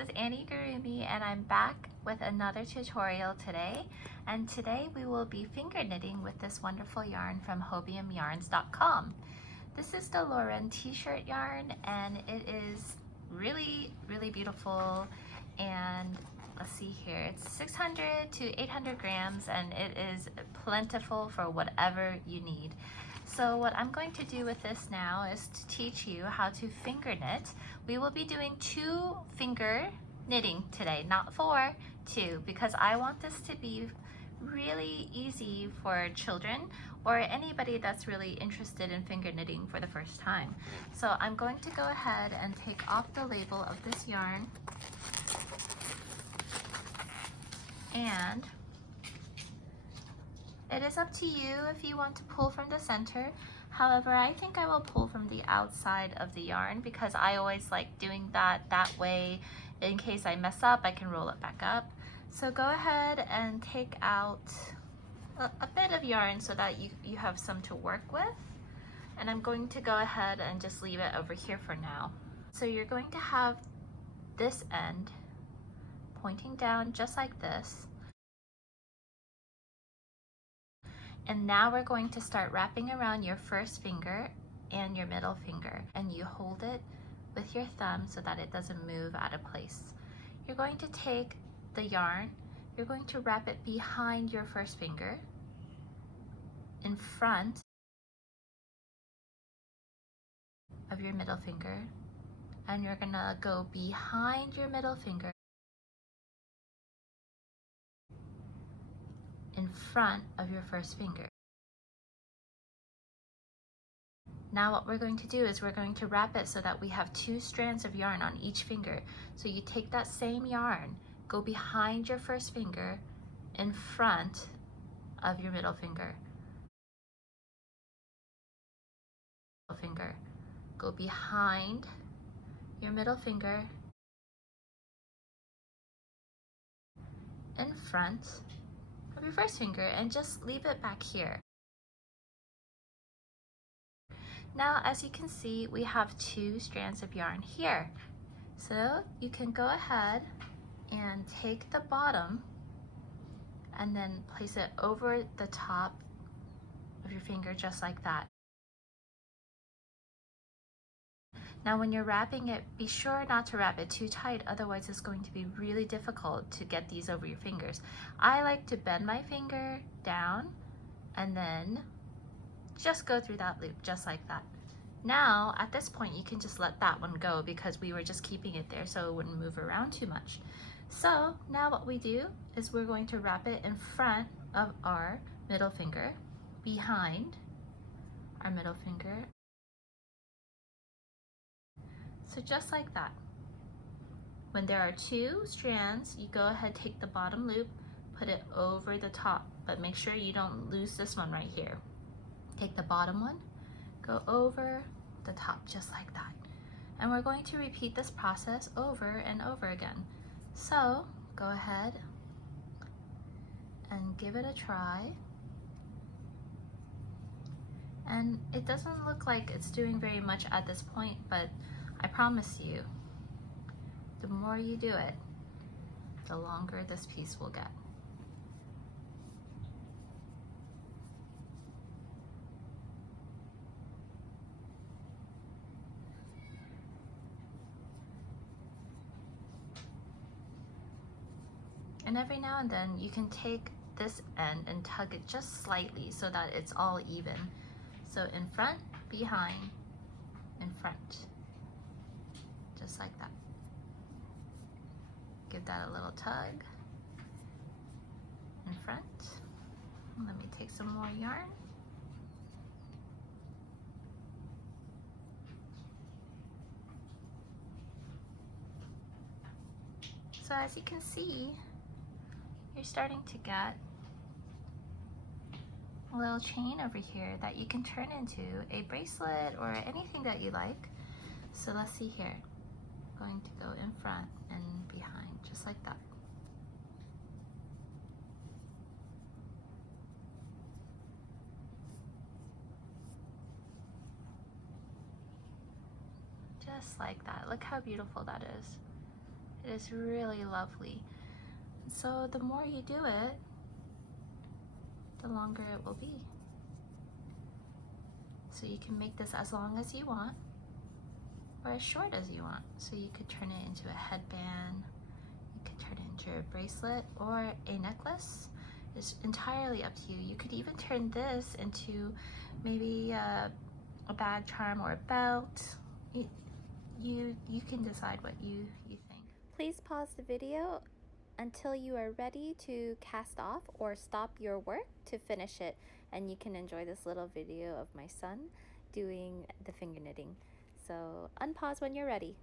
is Anniegurumi and I'm back with another tutorial today. And today we will be finger knitting with this wonderful yarn from hobiumyarns.com. This is the Loren T-Shirt Yarn and it is really beautiful. And let's see here, it's 600 to 800 grams and it is plentiful for whatever you need. So what I'm going to do with this now is to teach you how to finger knit. We will be doing 2 finger knitting today, not 4, 2, because I want this to be really easy for children or anybody that's really interested in finger knitting for the first time. So I'm going to go ahead and take off the label of this yarn, and it is up to you if you want to pull from the center. However, I think I will pull from the outside of the yarn because I always like doing that way. In case I mess up, I can roll it back up. So go ahead and take out a bit of yarn so that you have some to work with. And I'm going to go ahead and just leave it over here for now. So you're going to have this end pointing down just like this. And now we're going to start wrapping around your first finger and your middle finger, and you hold it with your thumb so that it doesn't move out of place. You're going to take the yarn, you're going to wrap it behind your first finger, in front of your middle finger, and you're gonna go behind your middle finger, in front of your first finger. Now what we're going to do is we're going to wrap it so that we have 2 strands of yarn on each finger. So you take that same yarn, go behind your first finger, in front of your middle finger. Go behind your middle finger, in front of your first finger, and just leave it back here. Now, as you can see, we have 2 strands of yarn here. So you can go ahead and take the bottom and then place it over the top of your finger just like that. Now when you're wrapping it, be sure not to wrap it too tight, otherwise it's going to be really difficult to get these over your fingers. I like to bend my finger down and then just go through that loop just like that. Now at this point you can just let that one go because we were just keeping it there so it wouldn't move around too much. So now what we do is we're going to wrap it in front of our middle finger, behind our middle finger. So just like that. When there are 2 strands, you go ahead, take the bottom loop, put it over the top, but make sure you don't lose this one right here. Take the bottom one, go over the top just like that. And we're going to repeat this process over and over again. So go ahead and give it a try. And it doesn't look like it's doing very much at this point, but I promise you, the more you do it, the longer this piece will get. And every now and then you can take this end and tug it just slightly so that it's all even. So in front, behind, in front. Just like that. Give that a little tug. In front. Let me take some more yarn. So as you can see, you're starting to get a little chain over here that you can turn into a bracelet or anything that you like. So let's see here. I'm going to go in front and behind, just like that. Just like that. Look how beautiful that is. It is really lovely. So the more you do it, the longer it will be. So you can make this as long as you want or as short as you want. So you could turn it into a headband, you could turn it into a bracelet or a necklace. It's entirely up to you. You could even turn this into maybe a bag charm or a belt. You can decide what you think. Please pause the video until you are ready to cast off or stop your work to finish it, and you can enjoy this little video of my son doing the finger knitting. So unpause when you're ready.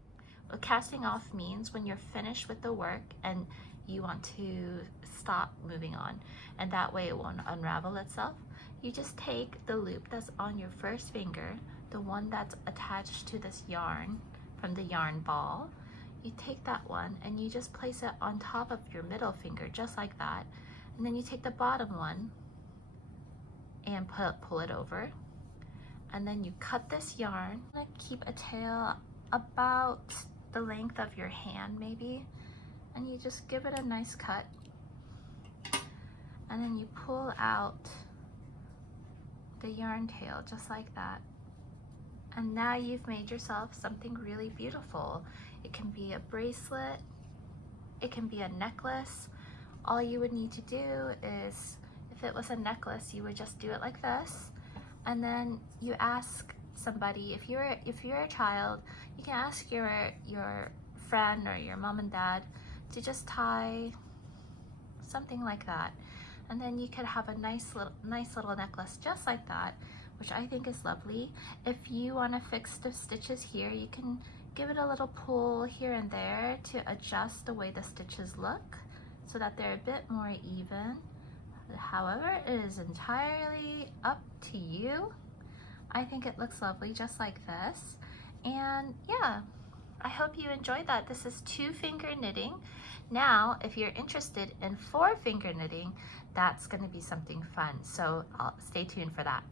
Well, casting off means when you're finished with the work and you want to stop moving on, and that way it won't unravel itself. You just take the loop that's on your first finger, the one that's attached to this yarn from the yarn ball. You take that one and you just place it on top of your middle finger, just like that. And then you take the bottom one and pull it over. And then you cut this yarn. Keep a tail about the length of your hand maybe. And you just give it a nice cut. And then you pull out the yarn tail just like that. And now you've made yourself something really beautiful. It can be a bracelet, it can be a necklace. All you would need to do is, if it was a necklace, you would just do it like this. And then you ask somebody, if you're a child, you can ask your friend or your mom and dad to just tie something like that. And then you could have a nice little necklace just like that, which I think is lovely. If you want to fix the stitches here, you can give it a little pull here and there to adjust the way the stitches look so that they're a bit more even. However, it is entirely up to you. I think it looks lovely just like this. And yeah, I hope you enjoyed that. This is 2-finger knitting. Now, if you're interested in 4-finger knitting, that's going to be something fun. So stay tuned for that.